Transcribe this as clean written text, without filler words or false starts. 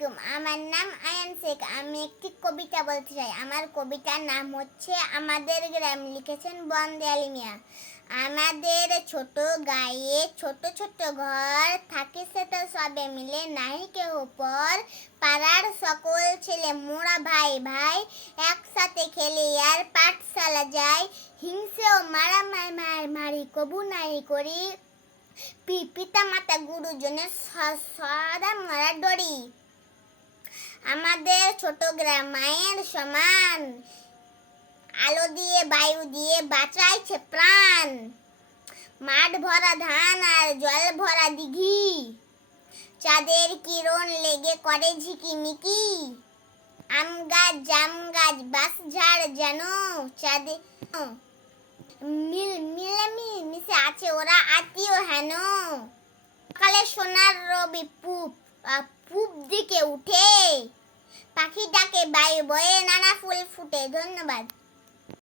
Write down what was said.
আলাইকুম, আমার নাম আয়ান শেখ। আমি একটি কবিতা বলতে চাই। আমার কবিতার নাম হচ্ছে আমাদের গ্রাম। লিখেছেন বন্দে আলী মিয়া। আমাদের ছোট গায়ে ছোট ছোট ঘর, থাকে সেটা সবে মিলে নাহি কেহ পর। পাড়ার সকল ছেলে মোরা ভাই ভাই, একসাথে খেলে আর পাঠশালা যাই। হিংসেও মারামারি কবু নাই করি, পিতা মাতা গুরুজনের সদা মারা ডরি। আমাদের ছোট গ্রাম মায়ের সমান, আলো দিয়ে বায়ু দিয়ে বাঁচাইছে প্রাণ। মাঠ ভরা ধান আর জল ভরা দিঘি, চাঁদের কিরণ লেগে করে ঝিকিমিকি। আম গাছ জাম গাছ বাঁশ ঝাড় যেন চাঁদে মিশে আছে ওরা আত্মীয় হেন। সকালে সোনার রবি পূব দিকে উঠে, পাখি ডাকে বায়ু বয়ে নানা ফুল ফুটে। ধন্যবাদ।